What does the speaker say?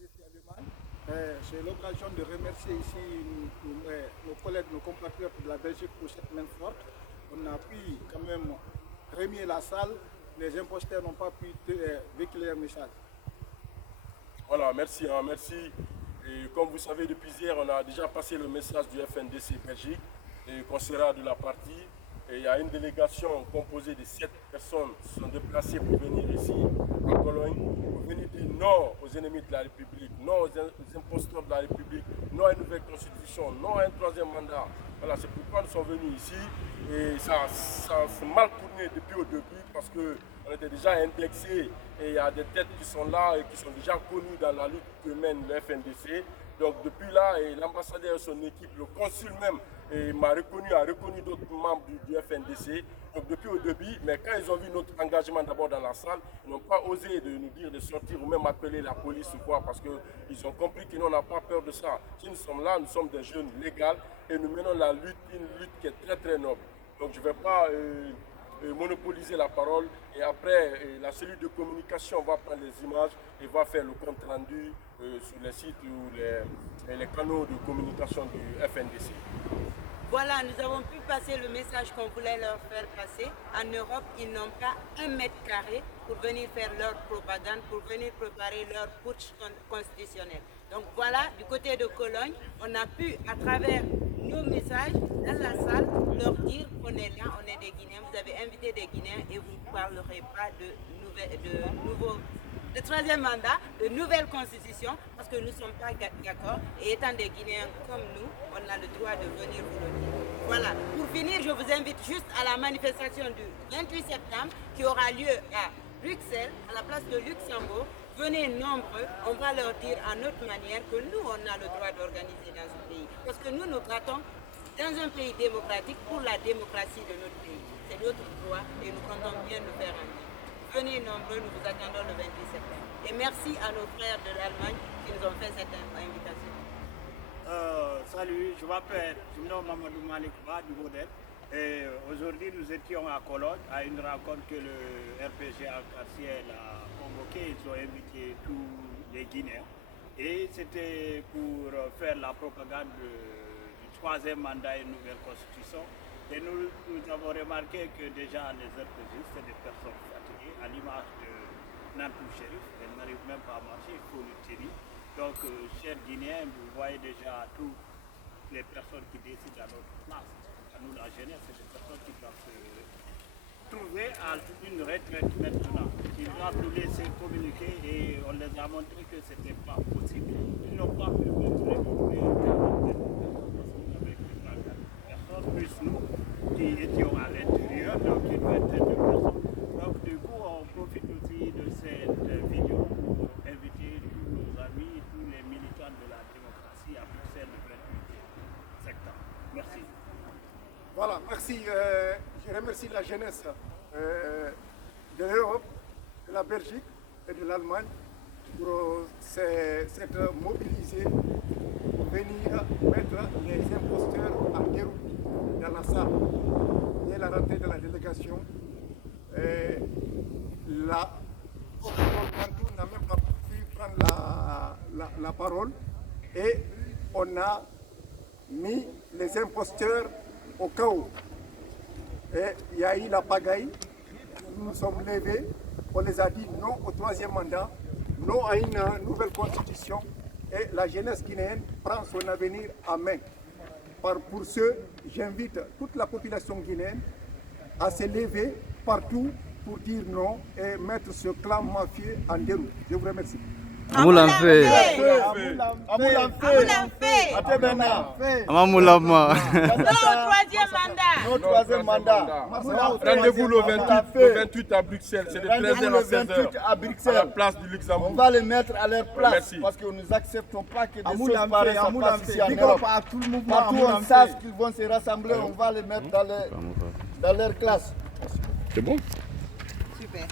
FNDC Allemagne. J'ai l'occasion de remercier ici nos collègues, nos compatriotes de la Belgique pour cette main forte. On a pu quand même remuer la salle. Les imposteurs n'ont pas pu véhiculer leur message. Voilà, merci. Merci. Et comme vous savez, depuis hier, on a déjà passé le message du FNDC Belgique et qu'on sera de la partie. Et il y a une délégation composée de 7 personnes qui sont déplacées pour venir ici, en Cologne, pour venir dire non aux ennemis de la République, non aux imposteurs de la République, non à une nouvelle constitution, non à un troisième mandat. Voilà, c'est pourquoi nous sommes venus ici. Et ça s'est mal tourné depuis au début parce qu'on était déjà indexés et il y a des têtes qui sont là et qui sont déjà connues dans la lutte que mène le FNDC. Donc depuis là, l'ambassadeur et son équipe, le consul même, a reconnu d'autres membres du FNDC. Donc depuis au début, mais quand ils ont vu notre engagement d'abord dans la salle, ils n'ont pas osé de nous dire de sortir ou même appeler la police ou quoi, parce qu'ils ont compris que nous, on n'a pas peur de ça. Si nous sommes là, nous sommes des jeunes légaux et nous menons la lutte, une lutte qui est très très noble. Donc je ne vais pas monopoliser la parole et après la cellule de communication va prendre les images et va faire le compte rendu sur les sites ou les canaux de communication du FNDC. Voilà, nous avons pu passer le message qu'on voulait leur faire passer. En Europe, ils n'ont pas 1 mètre carré pour venir faire leur propagande, pour venir préparer leur putsch constitutionnel. Donc voilà, du côté de Cologne, on a pu, à travers nos messages dans la salle, leur dire qu'on est là, on est des Guinéens, vous avez invité des Guinéens et vous ne parlerez pas de troisième mandat, de nouvelle constitution, parce que nous ne sommes pas d'accord. Et étant des Guinéens comme nous, on a le droit de venir vous le dire. Voilà. Pour finir, je vous invite juste à la manifestation du 28 septembre qui aura lieu à Bruxelles, à la place de Luxembourg. Venez nombreux, on va leur dire à notre manière que nous, on a le droit d'organiser dans ce pays. Parce que nous, nous traitons dans un pays démocratique pour la démocratie de notre pays. C'est notre droit et nous comptons bien nous faire un bien. Venez nombreux, nous vous attendons le 28 septembre. Et merci à nos frères de l'Allemagne qui nous ont fait cette invitation. Salut, je me nomme Mamadou Malikba du Modèle. Et aujourd'hui, nous étions à Cologne à une rencontre que le RPG Arc-en-Ciel a convoquée. Ils ont invité tous les Guinéens. Et c'était pour faire la propagande du troisième mandat et une nouvelle constitution. Et nous avons remarqué que déjà les RPG, c'est des personnes fatiguées, à l'image de Nantou Chérif. Elles n'arrivent même pas à marcher, il faut le tirer. Donc, chers Guinéens, vous voyez déjà toutes les personnes qui décident à notre place. À nous, la jeunesse, c'est des personnes qui doivent se trouver à une retraite maintenant. Ils doivent nous laisser communiquer et on les a montré que ce n'était pas possible. Ils n'ont pas pu montrer avec personne, plus nous qui étions à l'intérieur, donc une vingtaine de personnes. Donc, du coup, on profite aussi de cette vidéo pour inviter tous nos amis, tous les militants de la démocratie à Bruxelles le 28 septembre. Merci. Voilà, merci. Je remercie la jeunesse de l'Europe, de la Belgique et de l'Allemagne pour s'être mobilisés pour venir mettre les imposteurs en déroute dans la salle. Et la rentrée de la délégation, la Nantou n'a même pas pu prendre la parole et on a mis les imposteurs au chaos. Et il y a eu la pagaille, nous nous sommes levés, on les a dit non au troisième mandat, non à une nouvelle constitution et la jeunesse guinéenne prend son avenir en main. Pour ce, j'invite toute la population guinéenne à se lever partout pour dire non et mettre ce clan mafieux en déroute. Je vous remercie. Amoulamfe. Amamoulama. Non, troisième mandat. Rendez-vous le 28 à Bruxelles. C'est de 13h à 16h. À Bruxelles. À la place du Luxembourg. On va les mettre à leur place. Merci. Parce que nous n'acceptons pas que des choses pareilles se passent ici en Europe. Partout Partout on sache qu'ils vont se rassembler, on va les mettre dans leur classe. C'est bon? Super.